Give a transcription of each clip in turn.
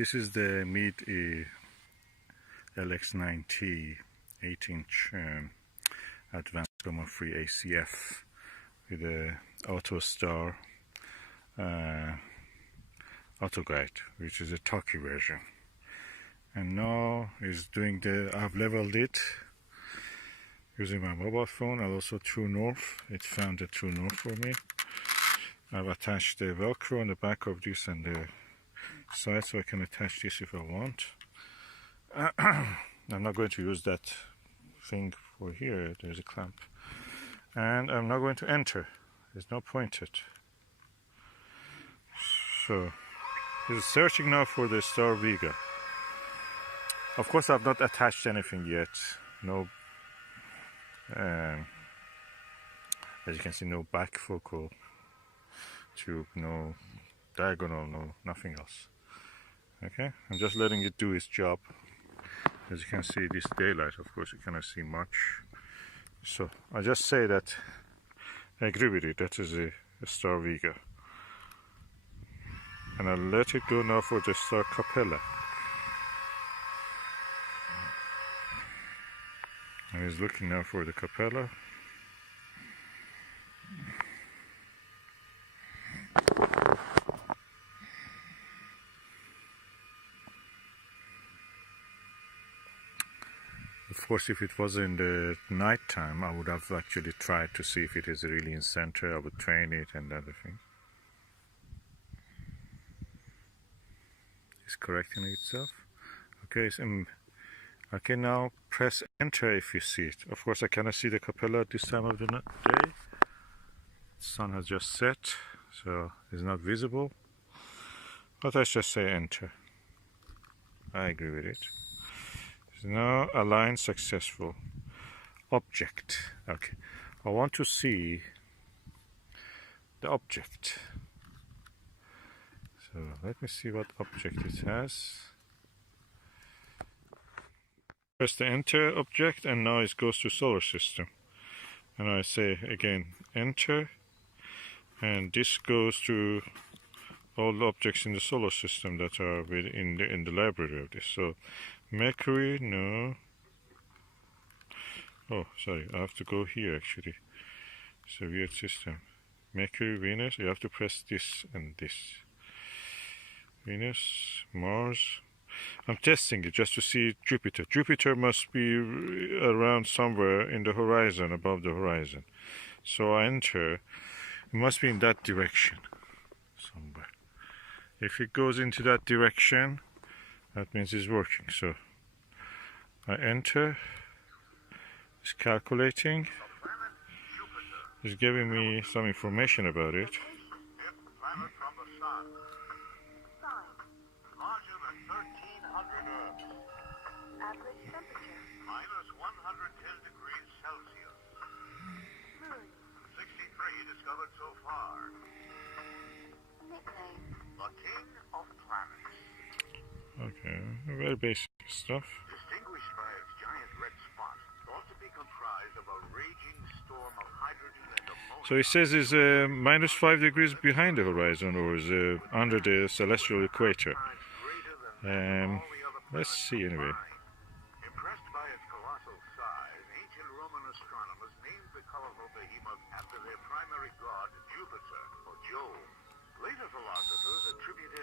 This is the Meade LX90 8-inch advanced free ACF with a Autostar Autoguide, which is a Turkey version. And now is doing I've leveled it using my mobile phone and also True North. It found a True North for me. I've attached the Velcro on the back of this and the side, so I can attach this if I want. I'm not going to use that thing for here. There's a clamp, and I'm not going to enter. There's no point it. So it's searching now for the Star Vega. Of course, I've not attached anything yet. No, as you can see, no back focal tube, no diagonal, no nothing else. Okay, I'm just letting it do its job. As you can see, this daylight, of course, you cannot see much. So I just say that I agree with it. That is a Star Vega, and I'll let it go now for the Star Capella. And he's looking now for the Capella. Of course, if it was in the night time, I would have actually tried to see if it is really in center. I would train it and other things. It's correcting itself. Okay, so I can now press enter if you see it. Of course, I cannot see the Capella at this time of the day. The sun has just set, so it's not visible. But let's just say enter. I agree with it. So now align successful. Object. Okay. I want to see the object. So let me see what object it has. Press the enter object, and now it goes to solar system. And I say again enter, and this goes to all the objects in the solar system that are in the library of this. So Mercury, no. Oh, sorry, I have to go here actually. It's a weird system. Mercury, Venus, you have to press this and this. Venus, Mars. I'm testing it just to see Jupiter. Jupiter must be around somewhere in the horizon, above the horizon. So I enter. It must be in that direction somewhere. If it goes into that direction, that means it's working. So I enter. It's calculating. It's giving me some information about it. Average temperature. -110 degrees Celsius. Moon. 63 discovered so far. Nickname. The King of Planets. Okay, very basic stuff. Distinguished by its giant red spot, thought to be comprised of a raging storm of hydrogen and ammonia. So it says it's -5 degrees behind the horizon, or is under the celestial equator. Let's see anyway. Impressed by its colossal size, ancient Roman astronomers named the colorful behemoth after their primary god, Jupiter, or Jove. Later philosophers attributed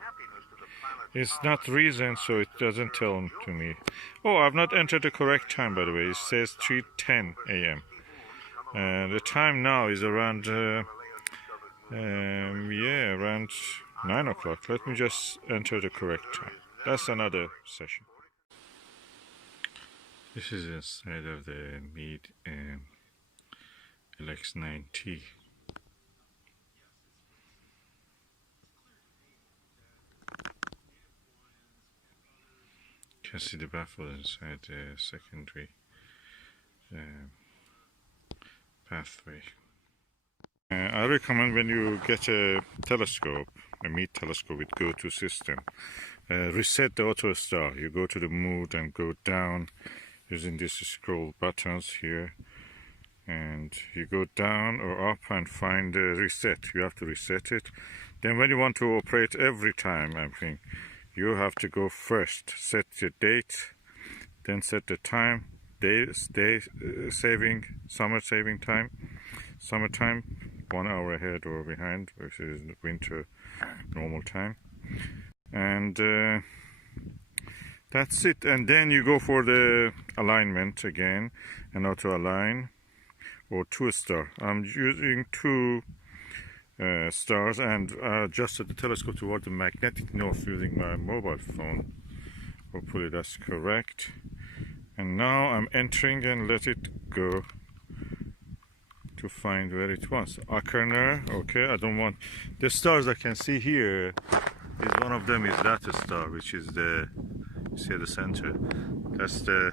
happiness to the planet. It's not reason, so it doesn't tell to me. Oh, I've not entered the correct time, by the way. It says 3:10 a.m. And the time now is around, around 9 o'clock. Let me just enter the correct time. That's another session. This is inside of the Meade LX90. You can see the baffle inside the secondary pathway. I recommend when you get a telescope, a Meade telescope with go-to system, reset the Autostar. You go to the mode and go down using these scroll buttons here, and you go down or up and find the reset. You have to reset it. Then when you want to operate every time, I think you have to go first. Set the date, then set the time, summertime, 1 hour ahead or behind, which is winter normal time. And that's it. And then you go for the alignment again, and auto align or 2-star. I'm using 2 stars, and adjusted the telescope toward the magnetic north using my mobile phone. Hopefully that's correct. And now I'm entering and let it go to find where it was. Acherner, okay, I don't want the stars I can see here. Is one of them is that star, which is the, you see at the center, that's the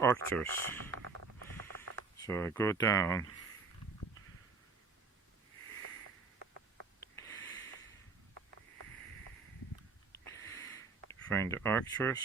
Arcturus. So I go down. To find the Arcturus.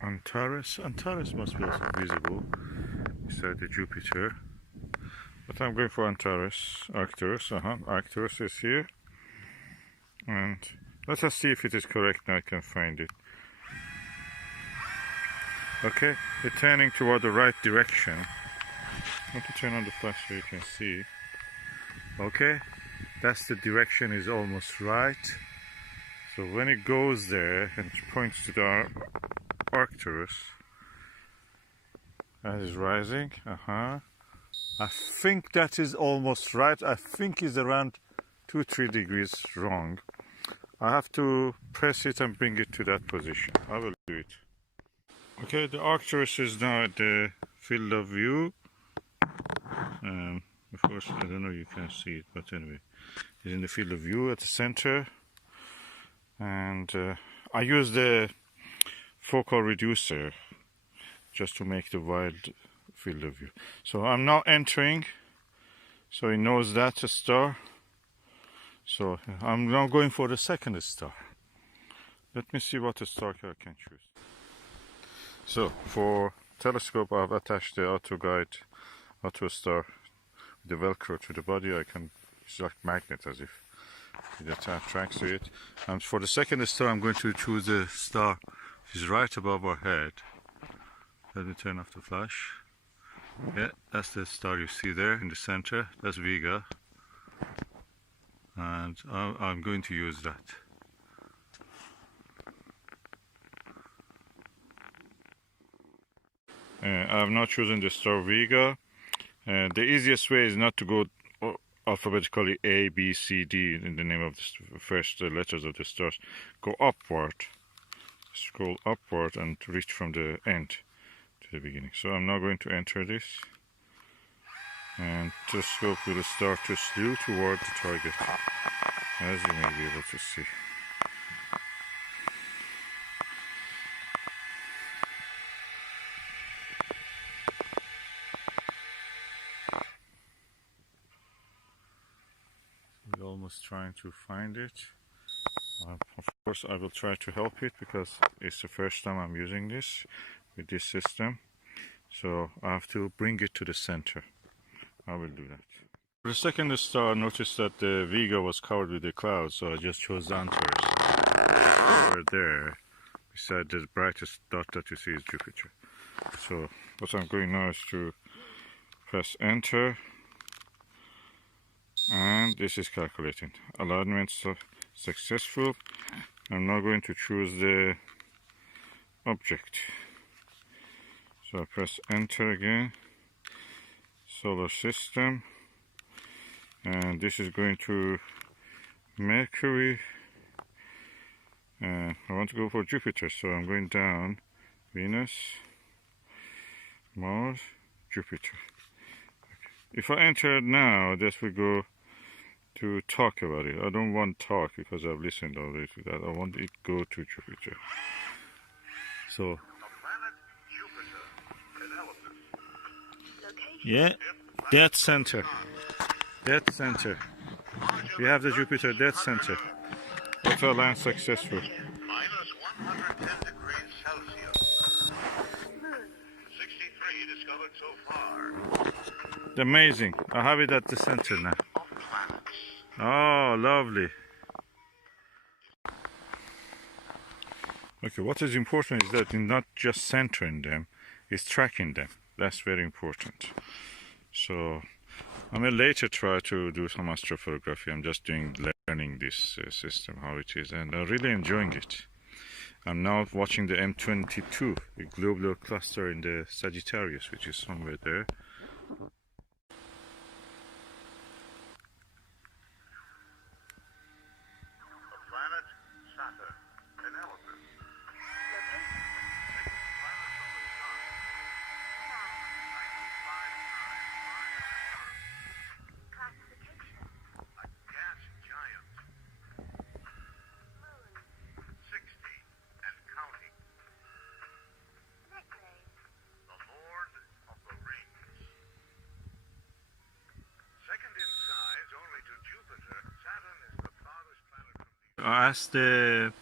Antares must be also visible beside the Jupiter. But I'm going for Antares. Arcturus, Arcturus is here. And let us see if it is correct now. I can find it. Okay, we're turning toward the right direction. I want to turn on the flash so you can see. Okay, that's the direction, is almost right. So when it goes there and points to the Arcturus, that is rising. I think that is almost right. I think it's around 2-3 degrees wrong. I have to press it and bring it to that position. I will do it. Okay, the Arcturus is now at the field of view. Of course, I don't know, you can see it, but anyway, it's in the field of view at the center. And I use the focal reducer just to make the wide field of view. So I'm now entering, so it knows that's a star. So I'm now going for the second star. Let me see what star I can choose. So for telescope, I've attached the Autoguide Autostar with the Velcro to the body. It's like magnet, as if it attracts to it. And for the second star, I'm going to choose the star which is right above our head. Let me turn off the flash. Yeah, that's the star you see there in the center. That's Vega. And I'm going to use that. I've not chosen the star Vega. The easiest way is not to go alphabetically A, B, C, D in the name of the first letters of the stars. Go upward, scroll upward, and reach from the end to the beginning. So I'm now going to enter this, and telescope will start to slew toward the target, as you may be able to see. We're almost trying to find it. Of course, I will try to help it because it's the first time I'm using this with this system. So I have to bring it to the center. I will do that. For the second star, I noticed that the Vega was covered with the clouds, so I just chose Antares. Over there, beside the brightest dot that you see is Jupiter. So what I'm going now is to press enter. And this is calculating. Alignment successful. I'm now going to choose the object. So I press enter again. Solar system. And this is going to Mercury. I want to go for Jupiter, so I'm going down. Venus, Mars, Jupiter. Okay. If I enter now, this will go to talk about it. I don't want talk because I've listened already to that. I want it to go to Jupiter. So, yeah, dead center. Dead center. We have the Jupiter dead center. Auto align successful. -110 degrees Celsius. 63 to afar. Amazing. I have it at the center now. Of planets. Oh, lovely. Okay, what is important is that you're not just centering them, it's tracking them. That's very important. So I may later try to do some astrophotography. I'm just learning this system, how it is, and I'm really enjoying it. I'm now watching the M22, the globular cluster in the Sagittarius, which is somewhere there. The planet Saturn. Analysis. A gas giant. 60 and counting. The Lord of the Rings. Second in size only to Jupiter, Saturn is the farthest planet from the... I asked the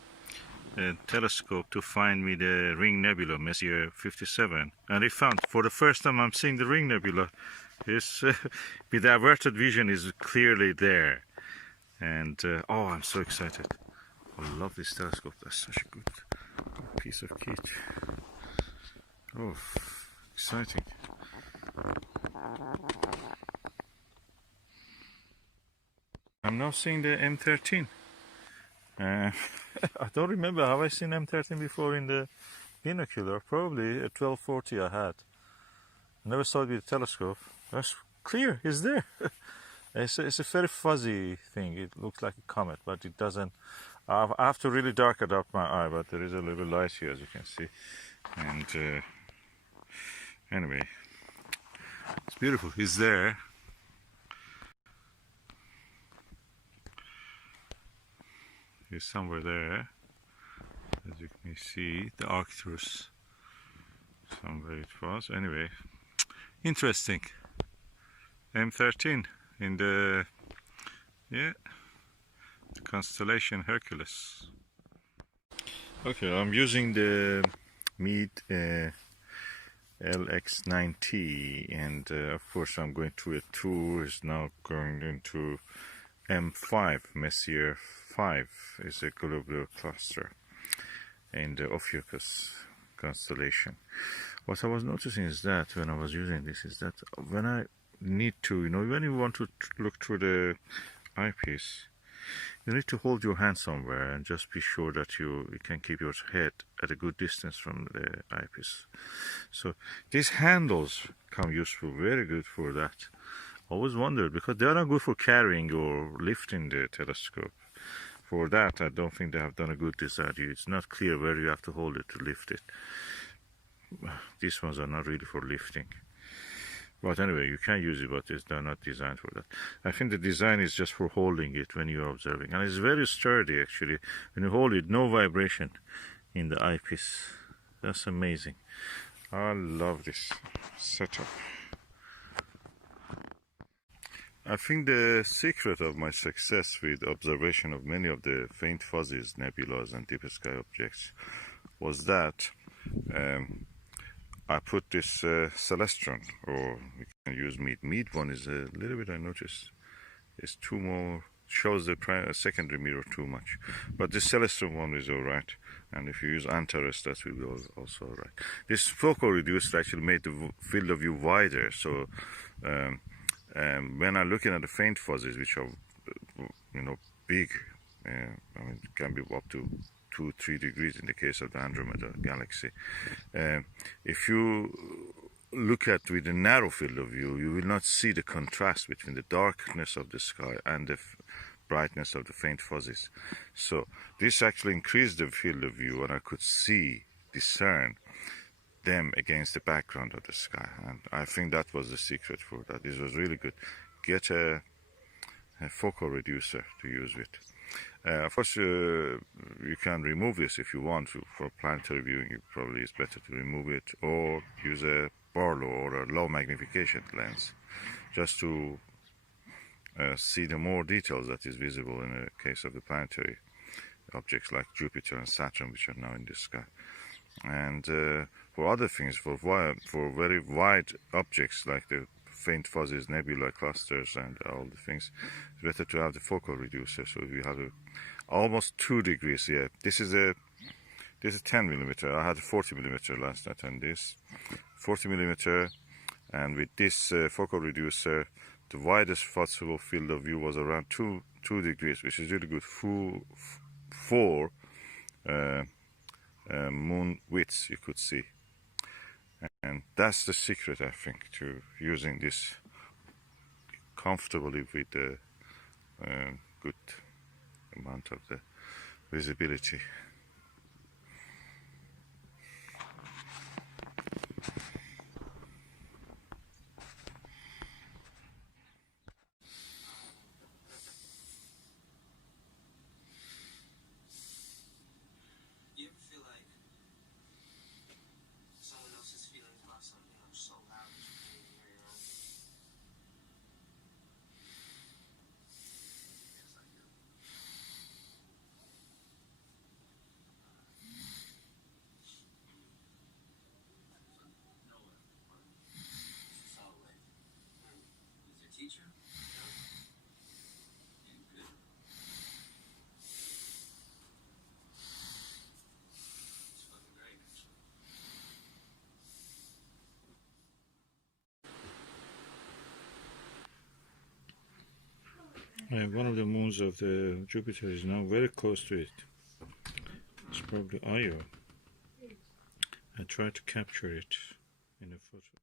telescope to find me the Ring Nebula, Messier 57, and it found, for the first time I'm seeing the Ring Nebula. It's, with the averted vision is clearly there. And oh, I'm so excited. I love this telescope. That's such a good piece of kit. Oh, exciting. I'm now seeing the M13. I don't remember, have I seen M13 before in the binocular? Probably at 1240 I had. Never saw it with a telescope. That's clear, it's there. It's a very fuzzy thing. It looks like a comet, but it doesn't. I have to really darken up my eye, but there is a little light here, as you can see. And anyway, it's beautiful. It's there. It's somewhere there. As you can see, the Arcturus. Somewhere it was. Anyway, interesting. M13 in the constellation Hercules. Okay, I'm using the Meade LX90, and of course I'm going through a tour. Is now going into M5, Messier 5 is a globular cluster in the Ophiuchus constellation. What I was noticing is that when I was using this is that when I need to, when you want to look through the eyepiece, you need to hold your hand somewhere and just be sure that you can keep your head at a good distance from the eyepiece. So these handles come useful, very good for that. I always wondered, because they are not good for carrying or lifting the telescope. For that, I don't think they have done a good design. It's not clear where you have to hold it to lift it. These ones are not really for lifting. But anyway, you can use it, but they're not designed for that. I think the design is just for holding it when you're observing. And it's very sturdy, actually. When you hold it, no vibration in the eyepiece. That's amazing. I love this setup. I think the secret of my success with observation of many of the faint fuzzies, nebulas, and deep sky objects was that I put this celestron, or we can use Meade. Meade one is a little bit, I noticed, is too more, shows the secondary mirror too much. But this celestron one is alright, and if you use Antares, that will be also alright. This focal reducer actually made the field of view wider, so when I'm looking at the faint fuzzies, which are, big, I mean, it can be up to 2-3 degrees in the case of the Andromeda galaxy. If you look at with a narrow field of view, you will not see the contrast between the darkness of the sky and the brightness of the faint fuzzies. So this actually increased the field of view, and I could discern them against the background of the sky. And I think that was the secret for that. This was really good. Get a focal reducer to use with. Of course, you can remove this if you want to. For planetary viewing, it probably is better to remove it, or use a Barlow or a low magnification lens, just to see the more details that is visible in the case of the planetary objects like Jupiter and Saturn, which are now in the sky. And for other things, for very wide objects like the faint fuzzies, nebula clusters, and all the things, it's better to have the focal reducer. So we have almost 2 degrees. Yeah, this is 10 millimeter. I had a 40 millimeter last night, and this 40 millimeter, and with this focal reducer, the widest possible field of view was around 2 degrees, which is really good for moon widths, you could see. And that's the secret, I think, to using this comfortably with a good amount of the visibility. You ever feel like someone else's feelings about something so loud that you can't even hear your own? Yes, I do. Nowhere. Solid way. With your teacher? Yeah, good. It's fucking great, actually. One of the moons of the Jupiter is now very close to it. It's probably Io. I tried to capture it in a photo.